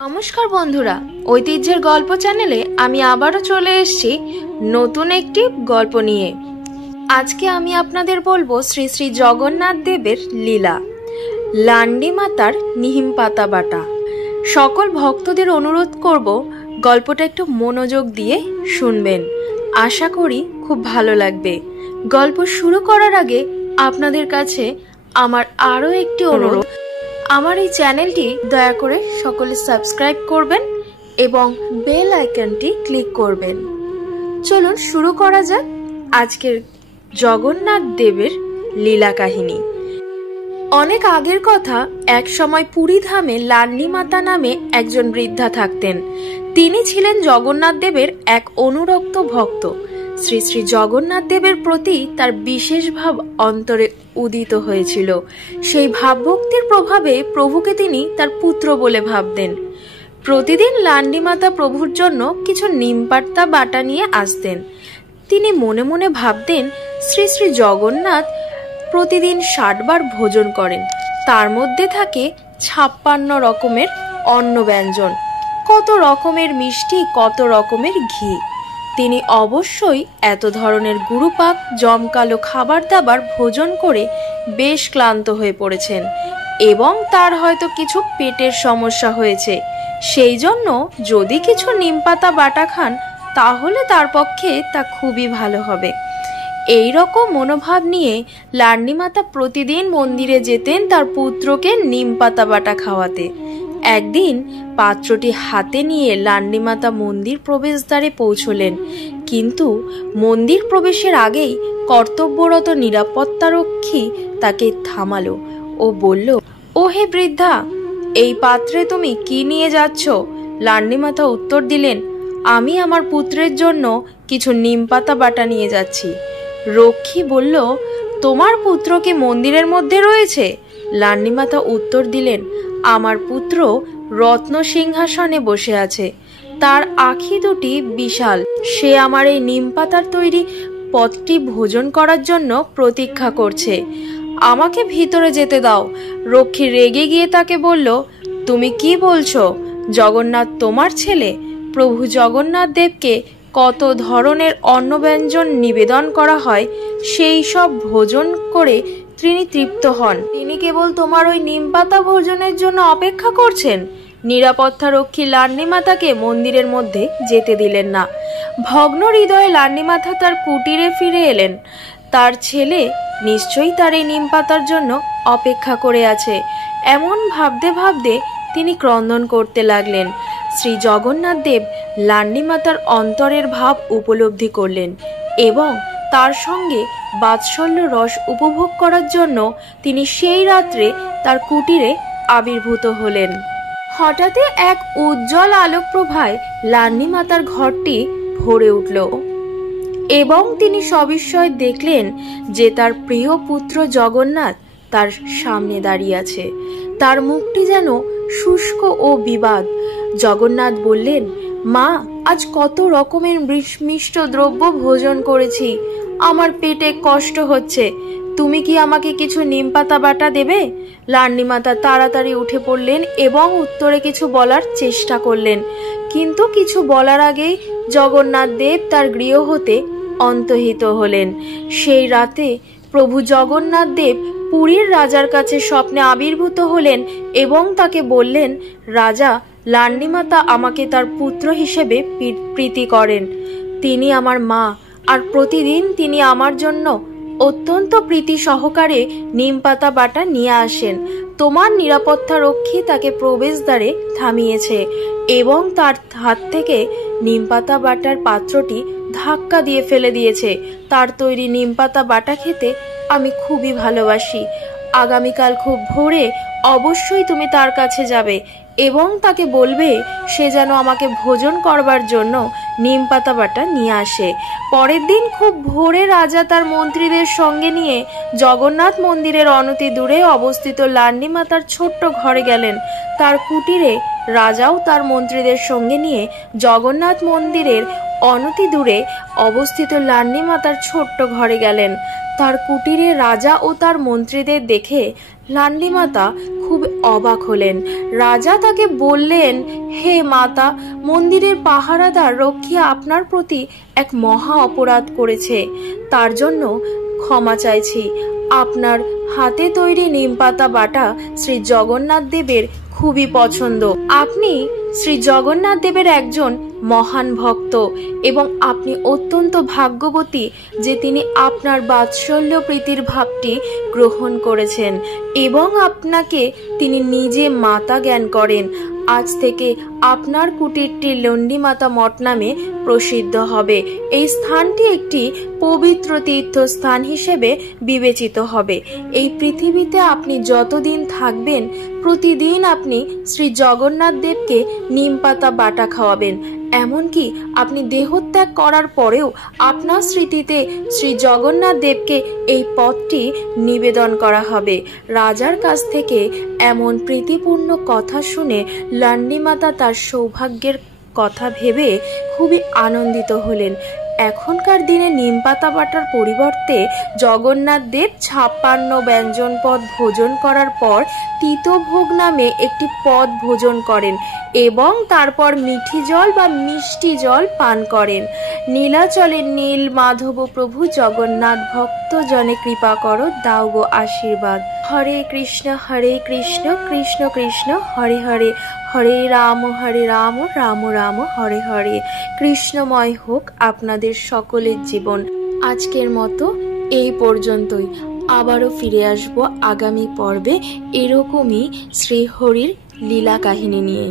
নমস্কার বন্ধুরা, ঐতিহ্যের গল্প চ্যানেলে আমি আবারও চলে এসেছি নতুন একটি গল্প নিয়ে। আজকে আমি আপনাদের বলবো শ্রী শ্রী জগন্নাথ দেবের লীলা, লান্ডি মাতার নিহিম পাতা বাটা। সকল ভক্তদের অনুরোধ করব গল্পটা একটু মনোযোগ দিয়ে শুনবেন, আশা করি খুব ভালো লাগবে। গল্প শুরু করার আগে আপনাদের কাছে আমার আরও একটি অনুরোধ, আমার এই চ্যানেলটি দয়া করে সকলে সাবস্ক্রাইব করবেন এবং বেল আইকনটি ক্লিক করবেন। চলুন শুরু করা যাক আজকের জগন্নাথ দেবের লীলা কাহিনী। অনেক আগের কথা, এক সময় পুরী ধামে লান্ডি মাতা নামে একজন বৃদ্ধা থাকতেন। তিনি ছিলেন জগন্নাথ দেবের এক অনুরক্ত ভক্ত। শ্রী শ্রী জগন্নাথ দেবের প্রতি তার বিশেষ ভাব অন্তরে উদিত হয়েছিল। সেই ভাবভক্তির প্রভাবে প্রভুকে তিনি তার পুত্র বলে ভাবতেন। প্রতিদিন লান্ডি মাতা প্রভুর জন্য কিছু নিমপাতা বাটা নিয়ে আসতেন। তিনি মনে মনে ভাবতেন, শ্রী শ্রী জগন্নাথ প্রতিদিন ৬০ বার ভোজন করেন, তার মধ্যে থাকে ৫৬ রকমের অন্ন ব্যঞ্জন, কত রকমের মিষ্টি, কত রকমের ঘি। তিনি অবশ্যই এত ধরনের গুরুপাক জমকালো খাবার দাবার ভোজন করে বেশ ক্লান্ত হয়ে পড়েছেন এবং তার হয়তো কিছু পেটের সমস্যা হয়েছে। সেই জন্য যদি কিছু নিমপাতা বাটা খান তাহলে তার পক্ষে তা খুবই ভালো হবে। এই রকম মনোভাব নিয়ে লান্ডি মাতা প্রতিদিন মন্দিরে যেতেন তার পুত্রকে নিমপাতা বাটা খাওয়াতে। একদিন পাত্রটি হাতে নিয়ে লান্ডি মাতা মন্দির প্রবেশদ্বারে পৌঁছলেন, কিন্তু মন্দির প্রবেশের আগেই কর্তব্যরত নিরাপত্তারক্ষী তাকে থামালো ও বলল, ও হে বৃদ্ধা, এই পাত্রে তুমি কি নিয়ে যাচ্ছ? লান্ডি মাতা উত্তর দিলেন, আমি আমার পুত্রের জন্য কিছু নিমপাতা বাটা নিয়ে যাচ্ছি। রক্ষী বলল, তোমার পুত্র কি মন্দিরের মধ্যে রয়েছে? লান্ডি মাতা উত্তর দিলেন, আমার পুত্র রত্ন সিংহাসনে বসে আছে, তার আঁখি দুটি বিশাল, সে আমার এই নিমপাতার তৈরি পদটি ভোজন করার জন্য প্রতীক্ষা করছে, আমাকে ভিতরে যেতে দাও। রক্ষী রেগে গিয়ে তাকে বলল, তুমি কি বলছো? জগন্নাথ তোমার ছেলে? প্রভু জগন্নাথ দেবকে কত ধরনের অন্নব্যঞ্জন নিবেদন করা হয়, সেই সব ভোজন করে তিনি তৃপ্ত হন, তিনি কেবল তোমার ওই নিমপাতা ভোজনের জন্য অপেক্ষা করছেন। নিরাপত্তা রক্ষী লান্ডি মাতাকে মন্দিরের মধ্যে যেতে দিলেন না। ভগ্ন হৃদয়ে লান্ডি মাতা তার কুটিরে ফিরে এলেন। তার ছেলে নিশ্চয়ই তার এই নিমপাতার জন্য অপেক্ষা করে আছে, এমন ভাবতে ভাবতে তিনি ক্রন্দন করতে লাগলেন। শ্রী জগন্নাথ দেব লান্ডি মাতার অন্তরের ভাব উপলব্ধি করলেন এবং তার সঙ্গে বাৎসল্য রস উপভোগ করার জন্য তিনি সেই রাত্রে তার কুটিরে আবির্ভূত হলেন। হঠাৎই এক উজ্জ্বল আলোক প্রভায় লান্ডি মাতার ঘরটি ভরে উঠল এবং তিনি সবিস্ময়ে দেখলেন যে তার প্রিয় পুত্র জগন্নাথ তার সামনে দাঁড়িয়ে আছে। তার মুখটি যেন শুষ্ক ও বিবাদ। জগন্নাথ বললেন, মা, আজ কত রকমের মিষ্ট দ্রব্য ভোজন করেছি, আমার পেটে কষ্ট হচ্ছে, তুমি কি আমাকে কিছু নিমপাতা বাটা দেবে? লান্ডি মাতা তাড়াতাড়ি উঠে পড়লেন এবং উত্তরে কিছু বলার চেষ্টা করলেন, কিন্তু কিছু বলার আগেই জগন্নাথ দেব তার গৃহ হতে অন্তহিত হলেন। সেই রাতে প্রভু জগন্নাথ দেব পুরীর রাজার কাছে স্বপ্নে আবির্ভূত হলেন এবং তাকে বললেন, রাজা, লান্ডি মাতা আমাকে তার পুত্র হিসেবে প্রীতি করেন, তিনি আমার মা, আর প্রতিদিন তিনি আমার জন্য অত্যন্ত প্রীতি সহকারে নিমপাতা বাটা নিয়ে আসেন। তোমার নিরাপত্তা রক্ষী তাকে প্রবেশদ্বারে থামিয়েছে এবং তার হাত থেকে নিমপাতা বাটার পাত্রটি ধাক্কা দিয়ে ফেলে দিয়েছে। তার তৈরি নিমপাতা বাটা খেতে আমি খুবই ভালোবাসি। আগামীকাল খুব ভোরে অবশ্যই তুমি তার কাছে যাবে এবং তাকে বলবে সে যেন আমাকে ভোজন করবার জন্য নিমপাতা বাটা নিয়ে আসে। পরের দিন খুব ভোরে রাজা তার মন্ত্রীদের সঙ্গে নিয়ে জগন্নাথ মন্দিরের অনতি দূরে অবস্থিত লান্ডি মাতার ছোট্ট ঘরে গেলেন। তার কুটিরে রাজাও তার মন্ত্রীদের সঙ্গে নিয়ে জগন্নাথ মন্দিরের অনতি দূরে অবস্থিত লান্ডি মাতার ছোট্ট ঘরে গেলেন। তার কুটিরে রাজা ও তার মন্ত্রীদের দেখে লান্ডি মাতা খুব অবাক হলেন। রাজা তাকে বললেন, হে মাতা, মন্দিরের পাহারাদার রক্ষী আপনার প্রতি এক মহা অপরাধ করেছে, তার জন্য ক্ষমা চাইছি। আপনার হাতে তৈরি নিমপাতা বাটা শ্রী জগন্নাথ দেবের খুবই পছন্দ। আপনি শ্রী জগন্নাথ দেবের একজন মহান ভক্ত এবং আপনি অত্যন্ত ভাগ্যবতী যে তিনি আপনার বাৎসল্য প্রীতির ভাবটি গ্রহণ করেছেন এবং আপনাকে তিনি নিজে মাতা জ্ঞান করেন। আজ থেকে আপনার কুটিরটি লন্ডি মাতা মঠ নামে প্রসিদ্ধ হবে। এই স্থানটি একটি পবিত্র তীর্থস্থান হিসেবে বিবেচিত হবে। এই পৃথিবীতে আপনি যতদিন থাকবেন প্রতিদিন আপনি শ্রী জগন্নাথ দেবকে নিমপাতা বাটা খাওয়াবেন। এমনকি আপনি দেহত্যাগ করার পরেও আপনার স্মৃতিতে শ্রী জগন্নাথ দেবকে এই পদটি নিবেদন করা হবে। রাজার কাছ থেকে এমন প্রীতিপূর্ণ কথা শুনে লান্ডি মাতা তার সৌভাগ্যের কথা ভেবে খুবই আনন্দিত হলেন। এখনকার দিনে নিমপাতা বাটার পরিবর্তে জগন্নাথ দেব 56 ব্যঞ্জন পদ ভোজন করার পর তিতভোগ নামে একটি পদ ভোজন করেন এবং তারপর মিঠি জল বা মিষ্টি জল পান করেন। নীলাচলে নীল মাধব প্রভু জগন্নাথ ভক্ত জনে কৃপা করো, দাও গো আশীর্বাদ। হরে কৃষ্ণ কৃষ্ণ কৃষ্ণ হরে হরে, হরে রাম রাম রাম হরে হরে। কৃষ্ণময় হোক আপনাদের সকলের জীবন। আজকের মতো এই পর্যন্তই। আবারও ফিরে আসবো আগামী পর্বে এরকমই শ্রীহরির লীলা কাহিনী নিয়ে।